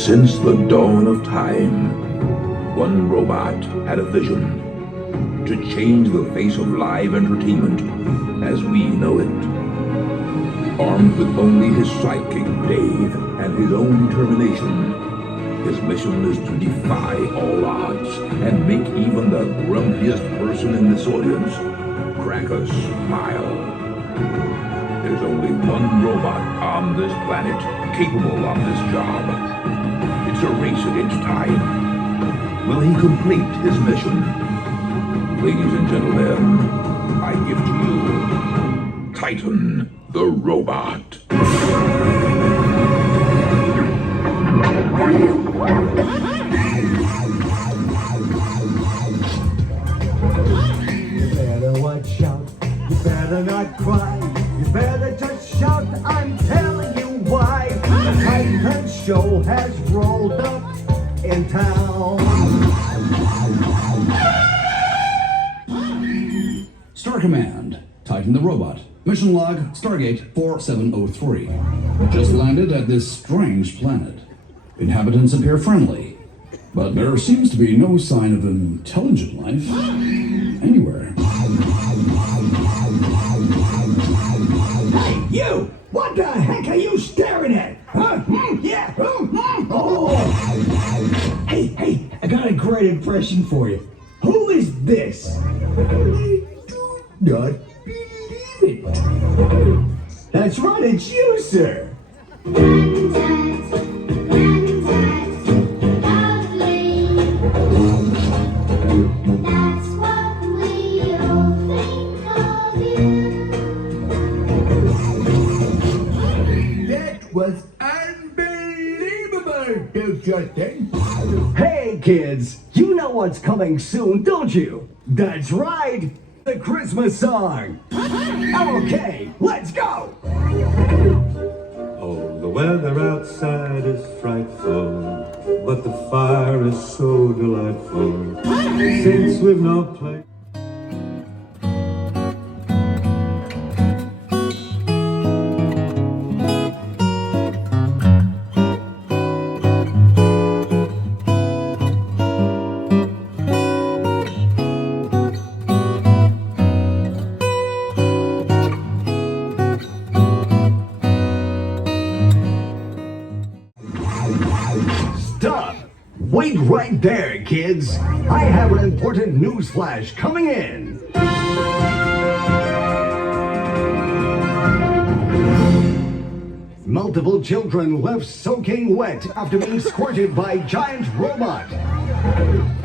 Since the dawn of time, one robot had a vision to change the face of live entertainment as we know it. Armed with only his sidekick, Dave, and his own determination, his mission is to defy all odds and make even the grumpiest person in this audience crack a smile. There's only one robot on this planet capable of this job. It's a race against time. Will he complete his mission? Ladies and gentlemen, I give to you Titan the Robot. You better watch out, you better not cry, you better just shout, I'm telling you why. The Titan show has rolled up in town. Star Command, Titan the Robot. Mission log, Stargate 4703. Just landed at this strange planet. Inhabitants appear friendly, but there seems to be no sign of intelligent life anywhere. Hey, you! What the heck are you staring at? Huh? Yeah! Oh! Hey, I got a great impression for you. Who is this? I do not believe it. That's right, it's you, sir. Was unbelievable, Justin. Hey kids, you know what's coming soon, don't you? That's right, the Christmas song. Okay, let's go. Oh, the weather outside is frightful, but the fire is so delightful. Since we've no place. Stop! Wait right there, kids. I have an important news flash coming in. Multiple children left soaking wet after being squirted by giant robot.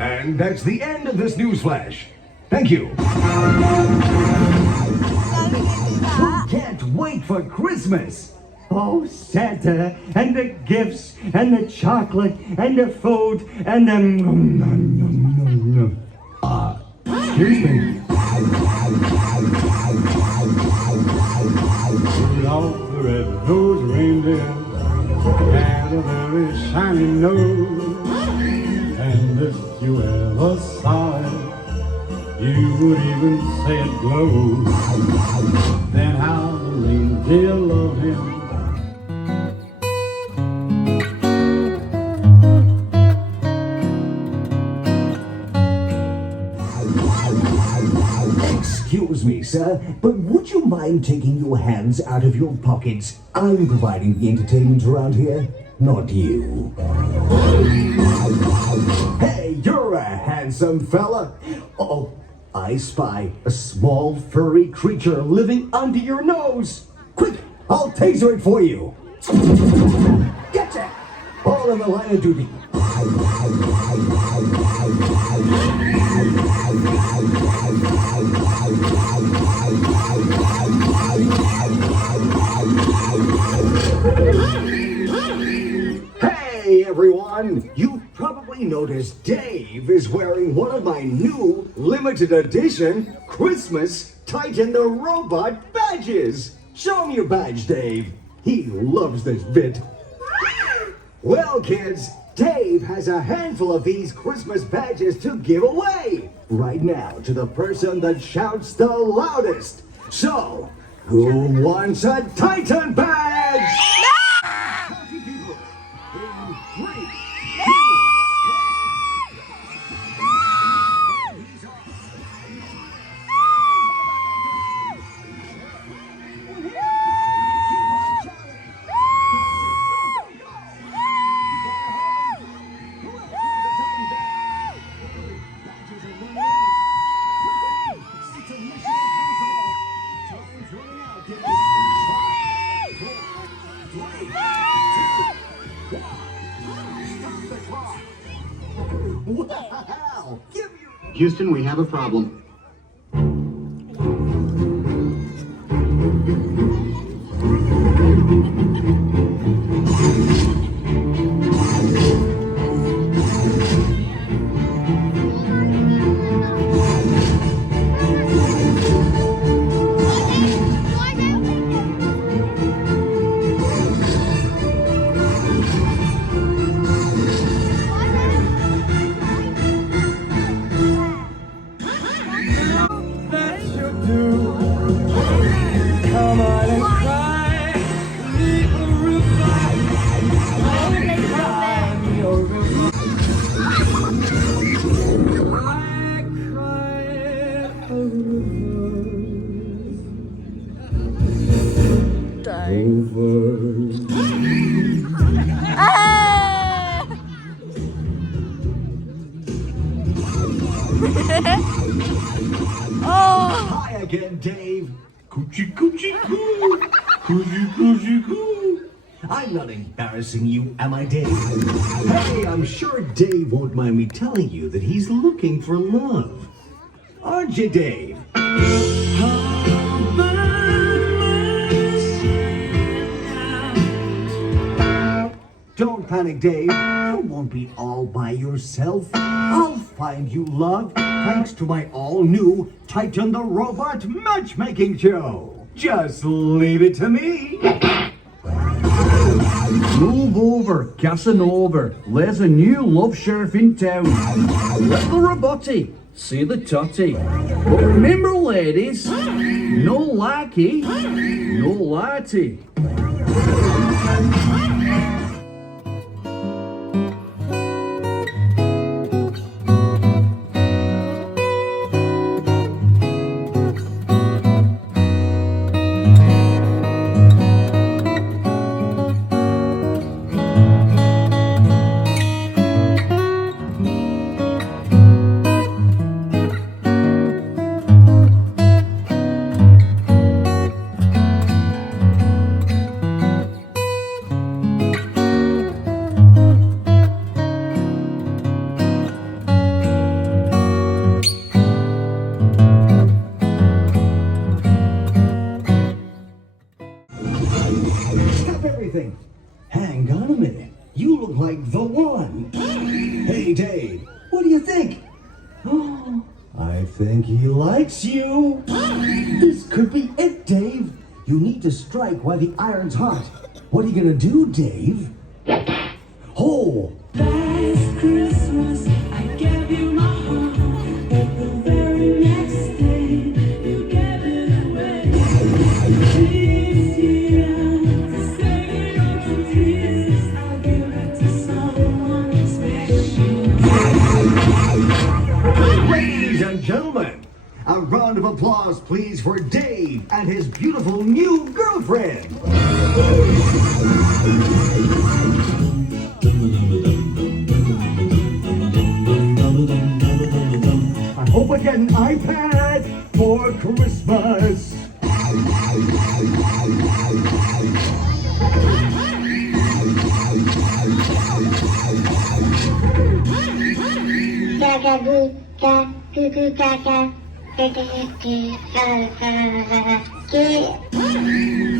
And that's the end of this news flash. Thank you. Who can't wait for Christmas? Oh, Santa, and the gifts, and the chocolate, and the food, and the... excuse me. Rudolph the red-nosed reindeer had a very shiny nose, and if you ever saw it, you would even say it glows. Then how the reindeer loved him. Excuse me, sir, but would you mind taking your hands out of your pockets? I'm providing the entertainment around here, not you. Hey, you're a handsome fella. Oh, I spy a small furry creature living under your nose. Quick, I'll taser it for you. Gotcha! All in the line of duty. Hey everyone! You've probably noticed Dave is wearing one of my new limited edition Christmas Titan the Robot badges. Show him your badge, Dave. He loves this bit. Well, kids, Dave has a handful of these Christmas badges to give away right now to the person that shouts the loudest. So, who wants a Titan badge? 40 people in 3, Dave. 5, 4, 3, 2, 1. Stop the clock. Wow! Give you. Houston, we have a problem. Hi again, Dave. Coochie coochie coo. Coochie coochie coo. I'm not embarrassing you, am I, Dave? Hey, I'm sure Dave won't mind me telling you that he's looking for love. Aren't you, Dave? Don't panic, Dave. You won't be all by yourself. I'll find you love thanks to my all-new Titan the Robot matchmaking show. Just leave it to me. Move over, Casanova. There's a new love sheriff in town. Little Robotti, see the totty. But remember, ladies, no likey, no lighty. Stop everything. Hang on a minute. You look like the one. Hey, Dave, what do you think? Oh, I think he likes you. This could be it, Dave. You need to strike while the iron's hot. What are you gonna do, Dave? Oh! Last Christmas, I gave you my heart, but the very next day, you gave it away. This year, to save your tears, I'll give it to someone special. Ladies and gentlemen, a round of applause, please, for Dave and his beautiful new girlfriend. I hope I get an iPad for Christmas.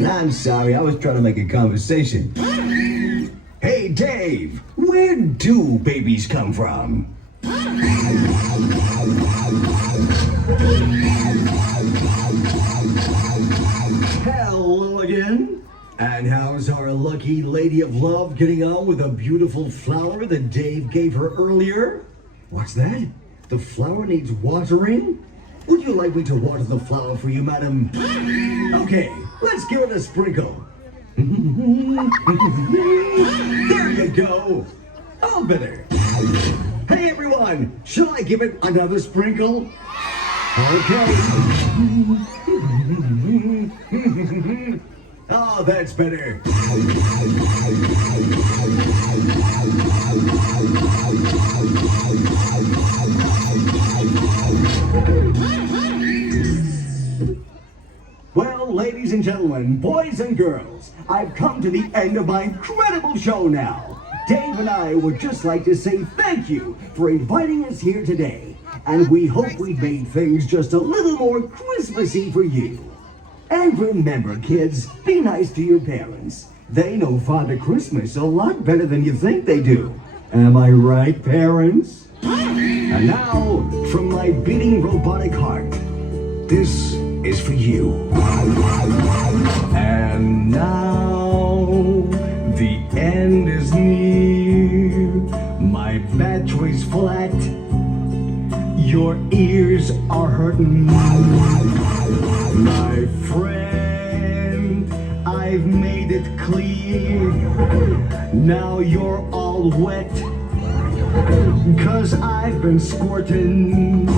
I'm sorry, I was trying to make a conversation. Hey, Dave, where do babies come from? Hello again. And how's our lucky lady of love getting on with a beautiful flower that Dave gave her earlier? What's that? The flower needs watering? Would you like me to water the flower for you, madam? Okay, let's give it a sprinkle. There you go. All better. Hey everyone, shall I give it another sprinkle? Okay. Oh, that's better. Well, Well, ladies and gentlemen, boys and girls, I've come to the end of my incredible show now. Dave and I would just like to say thank you for inviting us here today. And we hope we've made things just a little more Christmassy for you. And remember, kids, be nice to your parents. They know Father Christmas a lot better than you think they do. Am I right, parents? And now, from my beating robotic heart, this is for you. And now, the end is near. My battery's flat. Your ears are hurting. My friend, I've made it clear. Now you're all wet. 'Cause I've been squirting.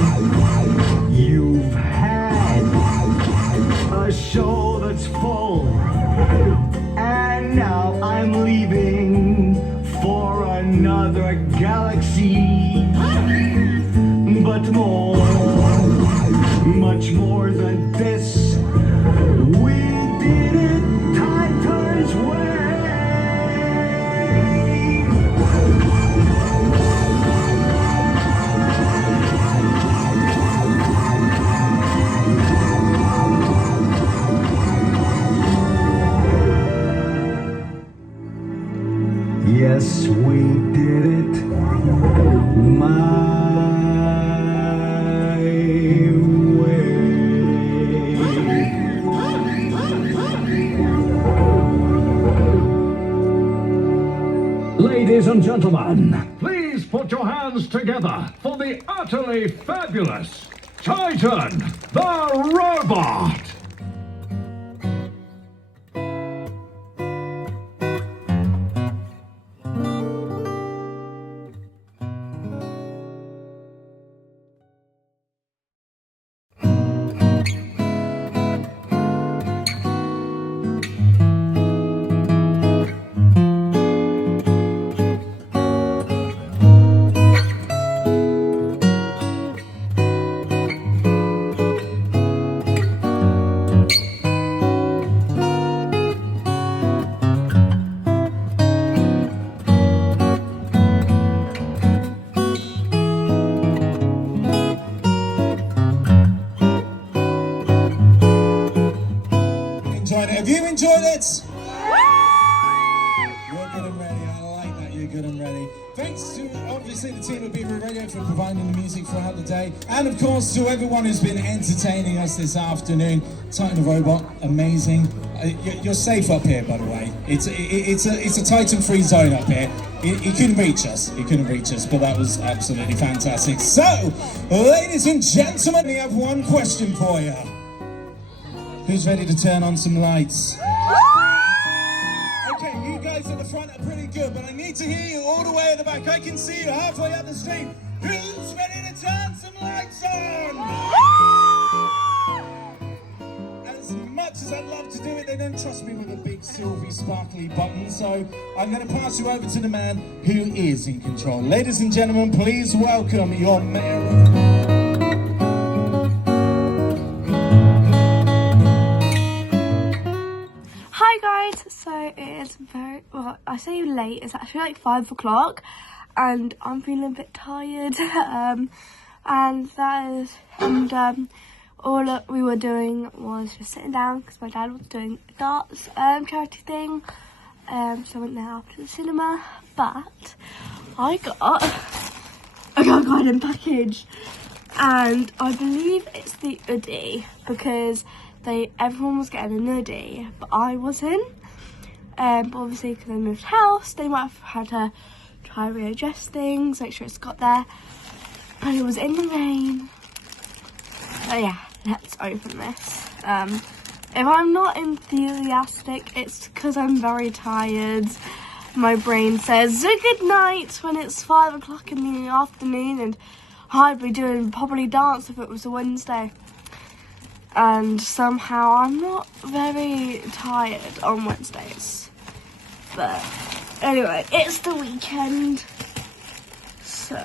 You've had a show that's full. And now I'm leaving for another galaxy. But more, much more than this. We did it Titan's way. Yes, we did it my way. Ladies and gentlemen, please put your hands together for the utterly fabulous Titan the Robot! Have you enjoyed it? You're good and ready. I like that. You're good and ready. Thanks to obviously the team at Beaver Radio for providing the music throughout the day, and of course to everyone who's been entertaining us this afternoon. Titan the Robot, amazing. You're safe up here, by the way. It's a Titan-free zone up here. He couldn't reach us. He couldn't reach us, but that was absolutely fantastic. So, ladies and gentlemen, we have one question for you. Who's ready to turn on some lights? Okay, you guys at the front are pretty good, but I need to hear you all the way at the back. I can see you halfway up the street. Who's ready to turn some lights on? As much as I'd love to do it, they don't trust me with a big silvery sparkly button, so I'm going to pass you over to the man who is in control. Ladies and gentlemen, please welcome your mayor. Hi guys, so it is very, well, I say late, it's actually like 5 o'clock and I'm feeling a bit tired all that we were doing was just sitting down because my dad was doing a darts charity thing, so I went there after the cinema, but I got a garden package and I believe it's the hoodie because everyone was getting an hoodie, but I wasn't. But obviously, because I moved house, they might have had to try readjust things, make sure it's got there. But it was in the rain. So yeah, let's open this. If I'm not enthusiastic, it's because I'm very tired. My brain says good night when it's 5 o'clock in the afternoon, and I'd be doing probably dance if it was a Wednesday. And somehow I'm not very tired on Wednesdays. But anyway, it's the weekend. So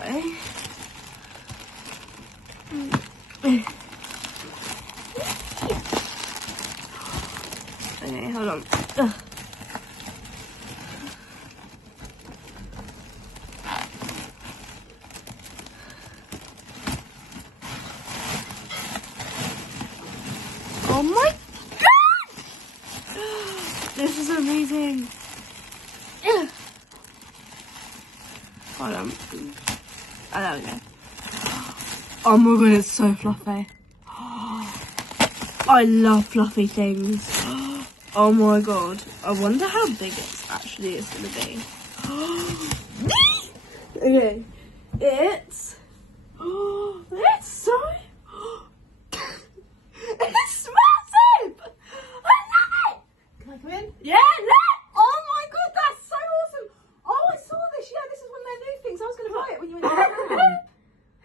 Okay, hold on. Ugh. Oh my god! This is amazing. Ugh. Hold on. Oh, there we go. Oh my god, it's so fluffy. I love fluffy things. Oh my god. I wonder how big it actually is going to be. Okay. It's so... It's massive! I love it! Can I come in? Yeah, look! Oh my god, that's so awesome! Oh, I saw this. Yeah, this is one of their new things. I was going to buy it when you went to Japan.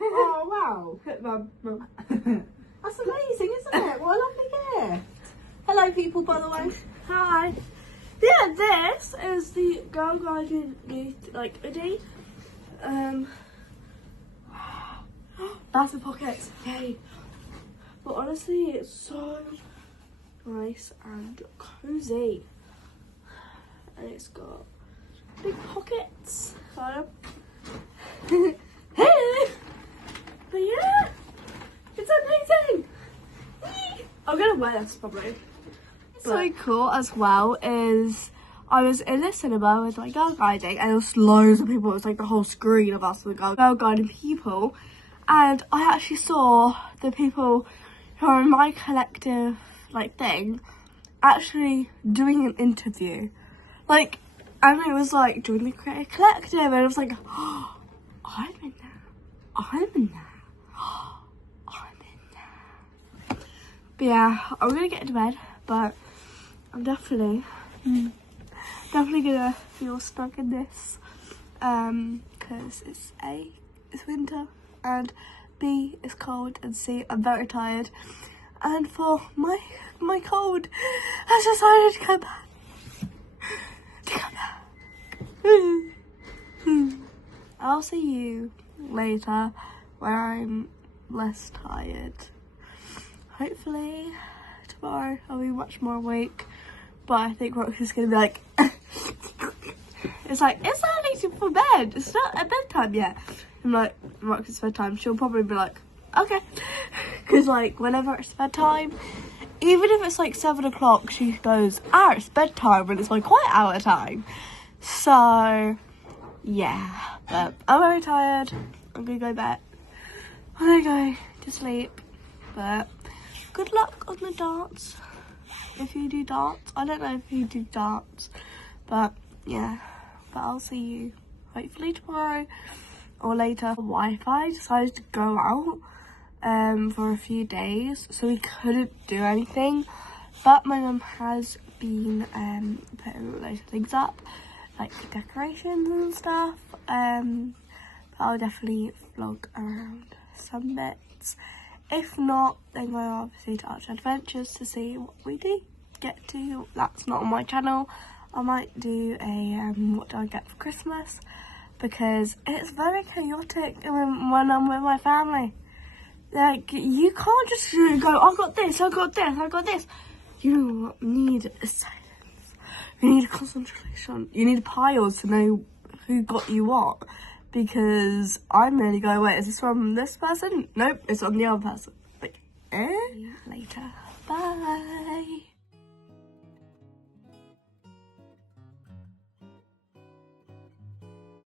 Oh, wow. Mum. That's amazing, isn't it? What a lovely gift. Hello, people, by the way. Hi. Yeah, this is the Girl Guiding like hoodie. Massive pockets. Yay. But honestly, it's so nice and cozy. And it's got big pockets. Hey! But yeah, it's amazing. I'm gonna wear this probably. What's so cool as well is I was in the cinema with my Girl Guiding and there was loads of people. It was like the whole screen of us with Girl Guiding people, and I actually saw the people who are in my collective like thing actually doing an interview. Like, and it was like join the Creative Collective, and it was like, oh, I'm in there. I'm in there. I'm in there. But yeah, I'm gonna get into bed, but I'm definitely gonna feel stuck in this, because it's A, it's winter, and B, it's cold, and C, I'm very tired, and for my cold has decided to come back. I'll see you later when I'm less tired. Hopefully tomorrow I'll be much more awake, but I think Roxy's gonna be like it's like, it's early for bed, it's not at bedtime yet. I'm like, Roxy's bedtime, she'll probably be like, okay, because like whenever it's bedtime, even if it's like 7 o'clock, she goes, it's bedtime, and it's like quite our time. So yeah, but I'm very tired. I'm gonna go back. I'm gonna go to sleep. But good luck on the darts. If you do darts, I don't know if you do darts, but yeah. But I'll see you hopefully tomorrow or later. Wi-Fi decided to go out for a few days, so we couldn't do anything. But my mum has been putting loads of things up, like decorations and stuff. But I'll definitely vlog around some bits. If not, then go obviously to Arch Adventures to see what we do get to. That's not on my channel. I might do a what do I get for Christmas, because it's very chaotic when I'm with my family. Like, you can't just go, I got this, I got this, I got this. You need a silence. You need a concentration. You need piles to know who got you what. Because I'm really going, wait, is this from this person? Nope, it's on the other person. Like, later. Bye.